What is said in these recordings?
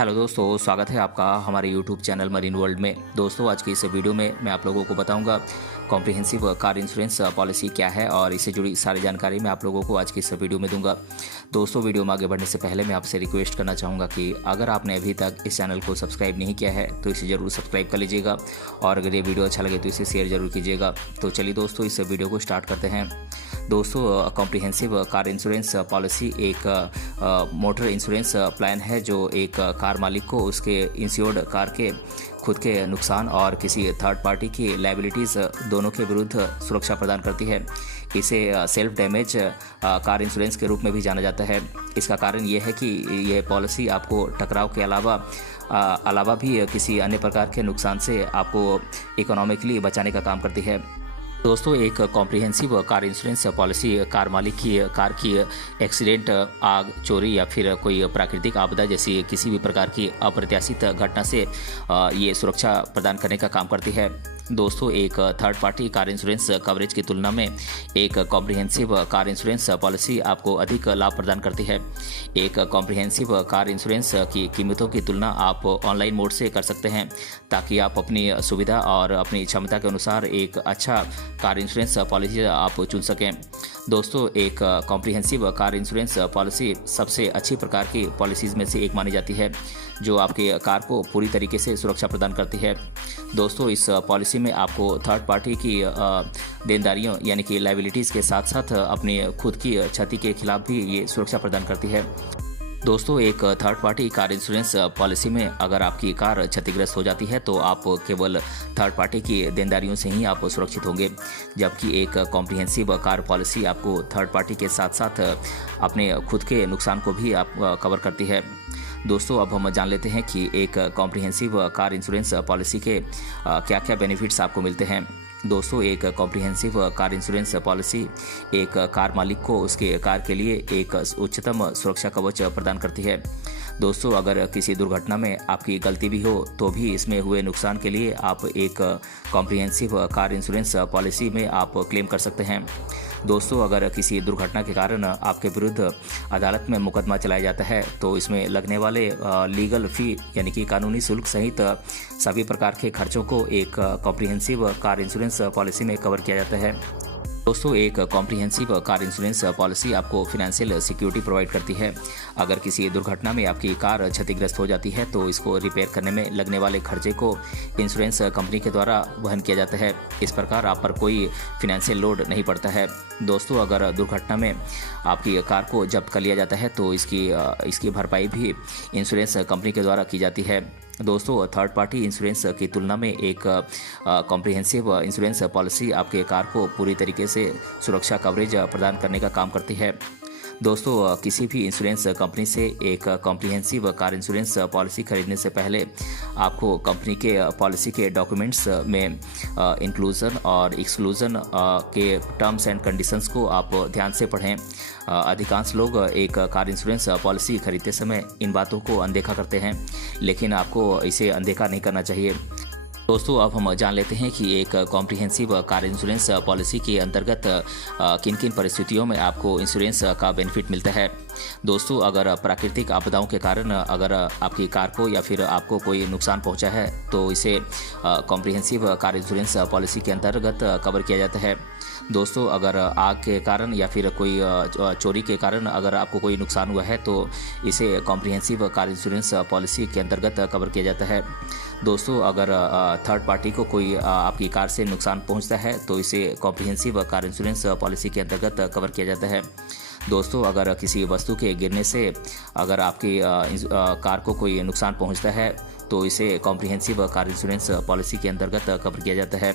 Hello दोस्तों, स्वागत है आपका हमारे यूट्यूब चैनल मरीन वर्ल्ड में। दोस्तों, आज की इस वीडियो में मैं आप लोगों को बताऊंगा कॉम्प्रिहेंसिव कार इंश्योरेंस पॉलिसी क्या है और इससे जुड़ी सारी जानकारी मैं आप लोगों को आज की इस वीडियो में दूंगा। दोस्तों, वीडियो में आगे बढ़ने से पहले मैं आपसे रिक्वेस्ट करना चाहूँगा कि अगर आपने अभी तक इस चैनल को सब्सक्राइब नहीं किया है तो इसे ज़रूर सब्सक्राइब कर लीजिएगा और अगर ये वीडियो अच्छा लगे तो इसे शेयर ज़रूर कीजिएगा। तो चलिए दोस्तों, इस वीडियो को स्टार्ट करते हैं। दोस्तों, कॉम्प्रिहेंसिव कार इंश्योरेंस पॉलिसी एक मोटर इंश्योरेंस प्लान है जो एक कार मालिक को उसके इंश्योर्ड कार के खुद के नुकसान और किसी थर्ड पार्टी की लायबिलिटीज़ दोनों के विरुद्ध सुरक्षा प्रदान करती है। इसे सेल्फ डैमेज कार इंश्योरेंस के रूप में भी जाना जाता है। इसका कारण ये है कि यह पॉलिसी आपको टकराव के अलावा भी किसी अन्य प्रकार के नुकसान से आपको इकोनॉमिकली बचाने का काम करती है। दोस्तों, एक comprehensive car insurance policy car मालिक की कार की एक्सीडेंट, आग, चोरी या फिर कोई प्राकृतिक आपदा जैसी किसी भी प्रकार की अप्रत्याशित घटना से ये सुरक्षा प्रदान करने का काम करती है। दोस्तों, एक third party car insurance coverage की तुलना में एक कॉम्प्रिहेंसिव कार इंश्योरेंस पॉलिसी आपको अधिक लाभ प्रदान करती है। एक कॉम्प्रिहेंसिव कार इंश्योरेंस की कीमतों की तुलना आप ऑनलाइन मोड से कर सकते हैं ताकि आप अपनी सुविधा और अपनी क्षमता के अनुसार एक अच्छा कार इंश्योरेंस पॉलिसी आप चुन सकें। दोस्तों, एक कॉम्प्रिहेंसिव कार इंश्योरेंस पॉलिसी सबसे अच्छी प्रकार की पॉलिसीज़ में से एक मानी जाती है जो आपके कार को पूरी तरीके से सुरक्षा प्रदान करती है। दोस्तों, इस पॉलिसी में आपको थर्ड पार्टी की देनदारियों यानी कि लायबिलिटीज़ के साथ साथ अपनी खुद की क्षति के खिलाफ भी ये सुरक्षा प्रदान करती है। दोस्तों, एक third party car insurance policy में अगर आपकी कार क्षतिग्रस्त हो जाती है तो आप केवल थर्ड पार्टी की देनदारियों से ही आप सुरक्षित होंगे, जबकि एक कॉम्प्रिहेंसिव कार पॉलिसी आपको थर्ड पार्टी के साथ साथ अपने खुद के नुकसान को भी आप कवर करती है। दोस्तों, अब हम जान लेते हैं कि एक कॉम्प्रिहेंसिव कार इंश्योरेंस पॉलिसी के क्या क्या बेनिफिट्स आपको मिलते हैं। दोस्तों, एक कॉम्प्रिहेंसिव कार इंश्योरेंस पॉलिसी एक कार मालिक को उसके कार के लिए एक उच्चतम सुरक्षा कवच प्रदान करती है। दोस्तों, अगर किसी दुर्घटना में आपकी गलती भी हो तो भी इसमें हुए नुकसान के लिए आप एक कॉम्प्रिहेंसिव कार इंश्योरेंस पॉलिसी में आप क्लेम कर सकते हैं। दोस्तों, अगर किसी दुर्घटना के कारण आपके विरुद्ध अदालत में मुकदमा चलाया जाता है तो इसमें लगने वाले लीगल फ़ी यानी कि कानूनी शुल्क सहित सभी प्रकार के खर्चों को एक कॉम्प्रिहेंसिव कार इंश्योरेंस पॉलिसी में कवर किया जाता है। दोस्तों, एक कॉम्प्रिहेंसिव कार इंश्योरेंस पॉलिसी आपको फिनेंशियल सिक्योरिटी प्रोवाइड करती है। अगर किसी दुर्घटना में आपकी कार क्षतिग्रस्त हो जाती है तो इसको रिपेयर करने में लगने वाले खर्चे को इंश्योरेंस कंपनी के द्वारा वहन किया जाता है। इस प्रकार आप पर कोई फिनेंशियल लोड नहीं पड़ता है। दोस्तों, अगर दुर्घटना में आपकी कार को जब्त कर लिया जाता है तो इसकी भरपाई भी इंश्योरेंस कंपनी के द्वारा की जाती है। दोस्तों, थर्ड पार्टी इंश्योरेंस की तुलना में एक कॉम्प्रिहेंसिव इंश्योरेंस पॉलिसी आपके कार को पूरी तरीके से सुरक्षा कवरेज प्रदान करने का काम करती है। दोस्तों, किसी भी इंश्योरेंस कंपनी से एक कॉम्प्रिहेंसिव कार इंश्योरेंस पॉलिसी खरीदने से पहले आपको कंपनी के पॉलिसी के डॉक्यूमेंट्स में इंक्लूजन और एक्सक्लूजन के टर्म्स एंड कंडीशंस को आप ध्यान से पढ़ें। अधिकांश लोग एक कार इंश्योरेंस पॉलिसी खरीदते समय इन बातों को अनदेखा करते हैं, लेकिन आपको इसे अनदेखा नहीं करना चाहिए। दोस्तों, अब हम जान लेते हैं कि एक कॉम्प्रिहेंसिव कार इंश्योरेंस पॉलिसी के अंतर्गत किन किन परिस्थितियों में आपको इंश्योरेंस का बेनिफिट मिलता है। दोस्तों, अगर प्राकृतिक आपदाओं के कारण अगर आपकी कार को या फिर आपको कोई नुकसान पहुंचा है तो इसे कॉम्प्रिहेंसिव कार इंश्योरेंस पॉलिसी के अंतर्गत कवर किया जाता है। दोस्तों, अगर आग के कारण या फिर कोई चोरी के कारण अगर आपको कोई नुकसान हुआ है तो इसे कॉम्प्रिहेंसिव कार इंश्योरेंस पॉलिसी के अंतर्गत कवर किया जाता है। दोस्तों, अगर थर्ड पार्टी को कोई आपकी कार से नुकसान पहुंचता है तो इसे कॉम्प्रिहेंसिव कार इंश्योरेंस पॉलिसी के अंतर्गत कवर किया जाता है। दोस्तों, अगर किसी वस्तु के गिरने से अगर आपकी कार को कोई नुकसान पहुंचता है तो इसे कॉम्प्रिहेंसिव कार इंश्योरेंस पॉलिसी के अंतर्गत कवर किया जाता है।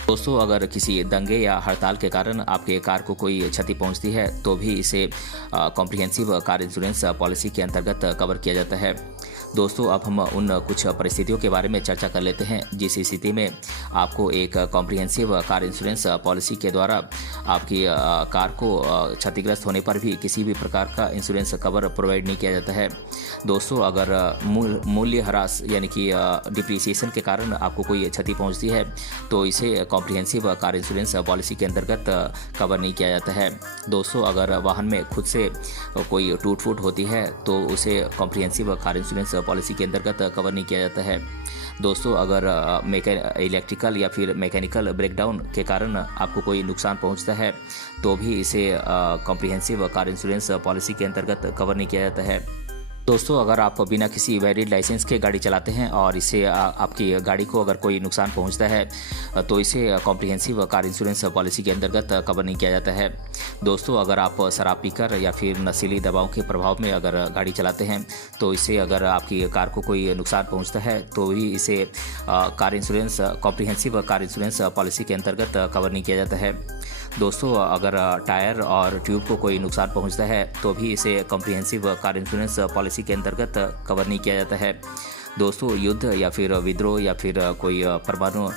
दोस्तों, अगर किसी दंगे या हड़ताल के कारण आपके कार को कोई क्षति पहुंचती है तो भी इसे कॉम्प्रिहेंसिव कार इंश्योरेंस पॉलिसी के अंतर्गत कवर किया जाता है। दोस्तों, अब हम उन कुछ परिस्थितियों के बारे में चर्चा कर लेते हैं जिस स्थिति में आपको एक कॉम्प्रिहेंसिव कार इंश्योरेंस पॉलिसी के द्वारा आपकी कार को क्षतिग्रस्त होने पर भी किसी भी प्रकार का इंश्योरेंस कवर प्रोवाइड नहीं किया जाता है। दोस्तों, अगर मूल्य ह्रास यानी कि डिप्रिसिएशन के कारण आपको कोई क्षति पहुंचती है तो इसे कॉम्प्रिहेंसिव कार इंश्योरेंस पॉलिसी के अंतर्गत कवर नहीं किया जाता है। दोस्तों, अगर वाहन में खुद से कोई टूट फूट होती है तो उसे कॉम्प्रिहेंसिव कार इंश्योरेंस पॉलिसी के अंतर्गत कवर नहीं किया जाता है। दोस्तों, अगर इलेक्ट्रिकल या फिर मैकेनिकल ब्रेकडाउन के कारण आपको कोई नुकसान पहुंचता है तो भी इसे कॉम्प्रिहेंसिव कार इंश्योरेंस पॉलिसी के अंतर्गत कवर नहीं किया जाता है। दोस्तों, अगर आप बिना किसी वैलिड लाइसेंस के गाड़ी चलाते हैं और इससे आपकी गाड़ी को अगर कोई नुकसान पहुंचता है तो इसे कॉम्प्रिहेंसिव कार इंश्योरेंस पॉलिसी के अंतर्गत कवर नहीं किया जाता है। दोस्तों, अगर आप शराब पीकर या फिर नशीली दवाओं के प्रभाव में अगर गाड़ी चलाते हैं तो इससे अगर आपकी कार को कोई नुकसान पहुंचता है तो भी इसे कॉम्प्रिहेंसिव कार इंश्योरेंस पॉलिसी के अंतर्गत कवर नहीं किया जाता है। दोस्तों, अगर टायर और ट्यूब को कोई नुकसान पहुंचता है तो भी इसे कॉम्प्रिहेंसिव कार इंश्योरेंस पॉलिसी के अंतर्गत कवर नहीं किया जाता है। दोस्तों, युद्ध या फिर विद्रोह या फिर कोई परमाणु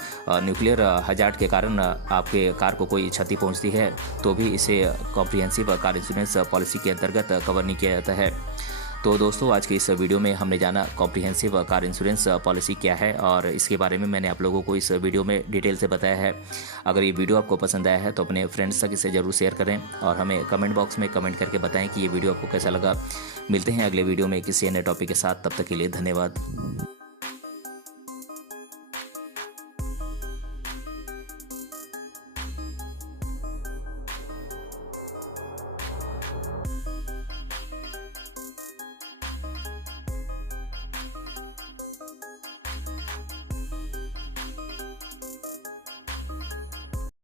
न्यूक्लियर हजार्ड के कारण आपके कार को कोई क्षति पहुंचती है तो भी इसे कॉम्प्रिहेंसिव कार इंश्योरेंस पॉलिसी के अंतर्गत कवर नहीं किया जाता है। तो दोस्तों, आज के इस वीडियो में हमने जाना कॉम्प्रिहेंसिव कार इंश्योरेंस पॉलिसी क्या है और इसके बारे में मैंने आप लोगों को इस वीडियो में डिटेल से बताया है। अगर ये वीडियो आपको पसंद आया है तो अपने फ्रेंड्स तक इसे ज़रूर शेयर करें और हमें कमेंट बॉक्स में कमेंट करके बताएं कि ये वीडियो आपको कैसा लगा। मिलते हैं अगले वीडियो में किसी अन्य टॉपिक के साथ, तब तक के लिए धन्यवाद।